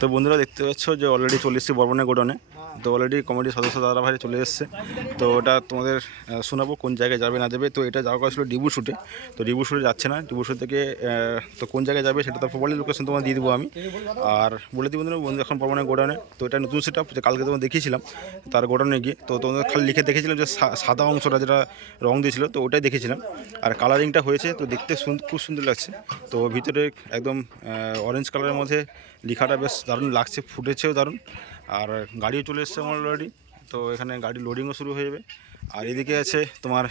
তো বন্ধুরা দেখতে পাচ্ছ যে অলরেডি চল্লিশটি এসেছি বর্বনের গোডনে তো অলরেডি কমিটির সদস্য দাদা ভাই চলে এসছে। তো ওটা তোমাদের শোনাবো কোন জায়গায় যাবে, না যাবে তো এটা যাওয়া কথা ছিল ডিবু শুটে। তো ডিবু শুটে যাচ্ছে না। ডিবু শুট থেকে তো কোন জায়গায় যাবে সেটা তো প্রপারলি লোকেশন তোমার দিয়ে দেবো আমি। আর বলে দিই বন্ধুরা বন্ধু এখন বর্বনের গোডাউনে। তো এটা নতুন সেট কালকে তোমার দেখিয়েছিলাম, তার গোডাউনে গিয়ে। তো তোমাদের খালি লিখে দেখেছিলাম যে সাদা অংশটা যেটা রং দিয়েছিল, তো ওটাই দেখেছিলাম। আর কালারিংটা হয়েছে, তো দেখতে খুব সুন্দর লাগছে। তো ভিতরে একদম অরেঞ্জ কালারের মধ্যে লেখাটা বেশ দারুণ লাগছে, ফুটেছেও দারুণ। আর গাড়িও চলে এসছে আমার অলরেডি তো এখানে গাড়ি লোডিংও শুরু হয়ে যাবে। আর এদিকে আছে তোমার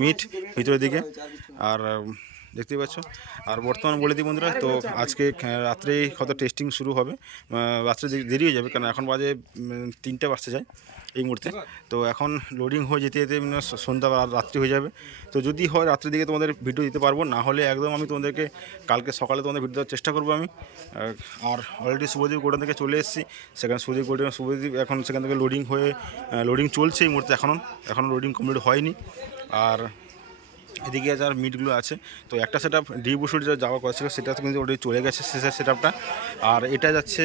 মিট ভিতরের দিকে। আর দেখতেই পাচ্ছ। আর বর্তমান বলে দিই বন্ধুরা, তো আজকে রাত্রেই হয়তো টেস্টিং শুরু হবে। রাত্রে দেরি হয়ে যাবে, কারণ এখন বাজে তিনটে বাজতে যায় এই মুহূর্তে। তো এখন লোডিং হয়ে যেতে যেতে মানে সন্ধ্যা বা রাত্রি হয়ে যাবে। তো যদি হয় রাত্রির দিকে তোমাদের ভিডিও দিতে পারব, না হলে একদম আমি তোমাদেরকে কালকে সকালে তোমাদের ভিডিও দেওয়ার চেষ্টা করব আমি। আর অলরেডি শুভদীপ গোডান থেকে চলে এসেছি। সেখানে শুভদীপ গোডান শুভদীপ এখন সেখান থেকে লোডিং হয়ে লোডিং চলছে এই মুহূর্তে এখনও। এখনও লোডিং কমপ্লিট হয়নি। আর এদিকে যার মিটগুলো আছে তো একটা সেট আপ ডিবুসুর যা যাওয়া কথা ছিল সেটা কিন্তু অলরেডি চলে গেছে শেষের সেট আপটা আর এটা যাচ্ছে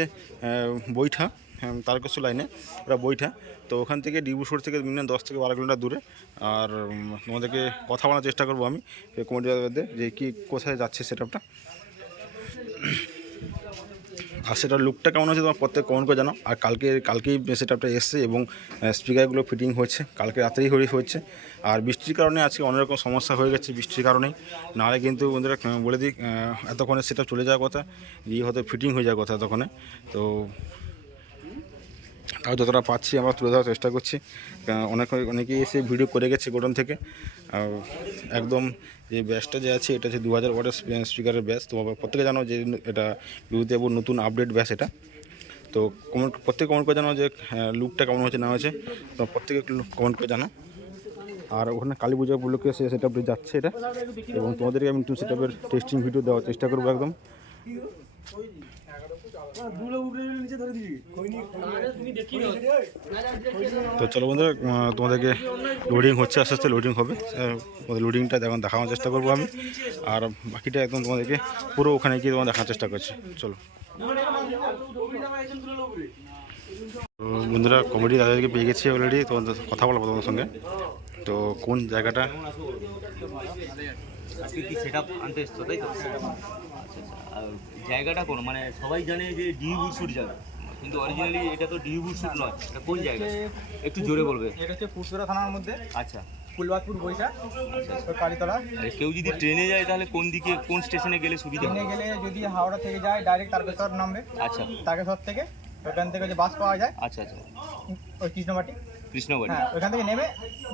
বৈঠা হ্যাঁ, তারকেশ্বর লাইনে ওটা বৈঠা। তো ওখান থেকে ডিবুসুর থেকে মিনিমাম দশ থেকে বারো কিলোমিটার দূরে। আর তোমাদেরকে কথা বলার চেষ্টা করব আমি কমিটিদের যে কি কোথায় যাচ্ছে সেট আপটা আর সেটার লুকটা কেমন হচ্ছে তোমার প্রত্যেক কমেন্ট করে জানো আর কালকে কালকেই সেটআপটা এসছে এবং স্পিকারগুলো ফিটিং হচ্ছে কালকে রাত্রেই হয়ে হচ্ছে আর বৃষ্টির কারণে আজকে অনেক রকম সমস্যা হয়ে গেছে বৃষ্টির কারণেই। নাহলে কিন্তু বন্ধুরা বলে দিই এতক্ষণে সেটা চলে যাওয়ার কথা দিয়ে হয়তো ফিটিং হয়ে যাওয়ার কথা এতক্ষণে। তো তাও যতটা পাচ্ছি আমরা তুলে ধরার চেষ্টা করছি। অনেক অনেকেই এসে ভিডিও করে গেছে গোডাউন থেকে। একদম যে ব্যাসটা যে আছে, এটা হচ্ছে দু হাজার ওয়াটের স্পিকারের ব্যাস তো প্রত্যেকে জানো যে এটা বিভূতি এবং নতুন আপডেট ব্যাস এটা। তো কমেন্ট প্রত্যেকে কমেন্ট করে জানো যে লুকটা কেমন হয়েছে, না হয়েছে। তো প্রত্যেকে কমেন্ট করে জানো আর ওখানে কালী পূজা উপলক্ষে সে সেট যাচ্ছে এটা। এবং তোমাদেরকে আমি নতুন সেট আপের টেস্টিং ভিডিও দেওয়ার চেষ্টা করব একদম। তো চলো বন্ধুরা তোমাদেরকে লোডিং হচ্ছে, আস্তে আস্তে লোডিং হবে। লোডিংটা এখন দেখানোর চেষ্টা করব আমি। আর বাকিটা একদম তোমাদেরকে পুরো ওখানে গিয়ে তোমার দেখার চেষ্টা করছি। চলো। বন্ধুরা কমেডি দাদাদেরকে পেয়ে গেছি অলরেডি তোমাদের কথা বলব তোমাদের সঙ্গে। তো কোন জায়গাটা? আজকে কি সেট আনতে এসছো তাই তো? আচ্ছা আচ্ছা। আর জায়গাটা কোন? মানে সবাই জানে যে ডিউবুসুর জায়গা। কিন্তু অরিজিনালি এটা তো ডিউবুসুর নয় এটা কোন জায়গা? একটু জোরে বলবে। এটা হচ্ছে পুরসুরা থানার মধ্যে। আচ্ছা। ফুলবাদপুর বৈশা কালীতলা। আর কেউ যদি ট্রেনে যায় তাহলে কোন দিকে কোন স্টেশনে গেলে সুবিধা ট্রেনে গেলে যদি হাওড়া থেকে যায় ডাইরেক্ট তারকেশ্বর নামবে। আচ্ছা। তারকেশ্বর থেকে ওখান থেকে যে বাস পাওয়া যায়। আচ্ছা আচ্ছা। ওই কৃষ্ণমাটি কৃষ্ণবাড়ি হ্যাঁ ওখান থেকে নেমে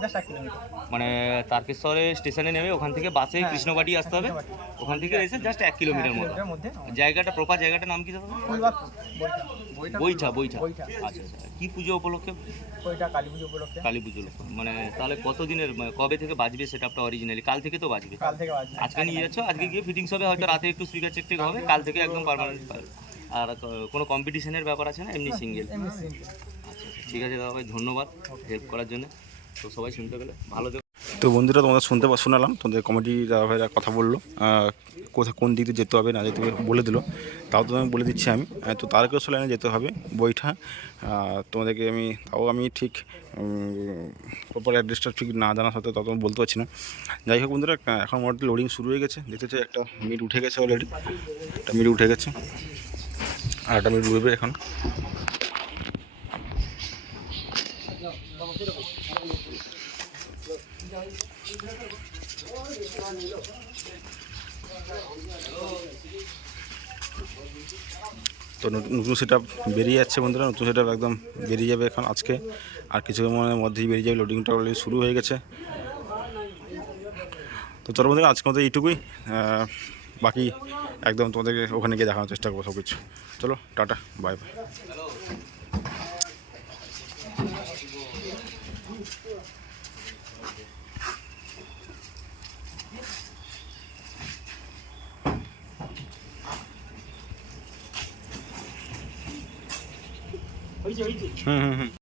জাস্ট এক কিলোমিটার। মানে তারকেশ্বরে স্টেশনে নেমে ওখান থেকে বাসে হ্যাঁ, কৃষ্ণবাড়ি আসতে হবে। ওখান থেকে এসে জাস্ট এক কিলোমিটার মধ্যে। জায়গাটা প্রপার জায়গাটার নাম কি দাদা? বইঠা বইঠা বৈঠা। আচ্ছা আচ্ছা কি পুজো উপলক্ষে? ওইটা কালী পুজো উপলক্ষে। কালী পুজো মানে তাহলে কতদিনের মানে কবে থেকে বাজবে সেটআপটা অরিজিনালি কাল থেকে তো বাজবে। কাল থেকে আসবে আজকে নিয়ে যাচ্ছ? আজকে গিয়ে ফিটিংস হবে হয়তো রাতে একটু স্পিকার চেক টেক হবে কাল থেকে একদম পারমানেন্ট আর কোনো কম্পিটিশনের ব্যাপার আছে না? এমনি সিঙ্গেল আচ্ছা আচ্ছা ঠিক আছে দাদা ভাই ধন্যবাদ হেল্প করার জন্য। তো সবাই শুনতে পেলে। ভালো তো বন্ধুরা তোমাদের শুনতে শোনালাম। তোমাদের কমেডি দাদা ভাইরা কথা বলল। কোথায় কোন দিকে যেতে হবে না যেতে হবে বলে দিলো। তাও তো আমি বলে দিচ্ছি আমি। তো তারকেশ্বর লাইনে যেতে হবে বইটা তোমাদেরকে আমি তাও আমি ঠিক প্রপার অ্যাড্রেসটা ঠিক না জানা সত্ত্বেও তত আমি বলতে পারছি না। যাই হোক বন্ধুরা এখন মোটামুটি লোডিং শুরু হয়ে গেছে। দেখতে চাই একটা মিট উঠে গেছে অলরেডি একটা মিট উঠে গেছে। আর একটা মিট এখন। তো নতুন সেট বেরিয়ে যাচ্ছে বন্ধুরা, নতুন সেট একদম বেরিয়ে যাবে এখন আজকে। আর কিছু সময়ের মধ্যেই বেরিয়ে যাবে লোডিংটা অলরেডি শুরু হয়ে গেছে। তো চলো বন্ধুরা আজকে মতো এইটুকুই। বাকি একদম তোমাদেরকে ওখানে গিয়ে দেখানোর চেষ্টা করব সব কিছু চলো টাটা বাই বাই হুম হুম হুম।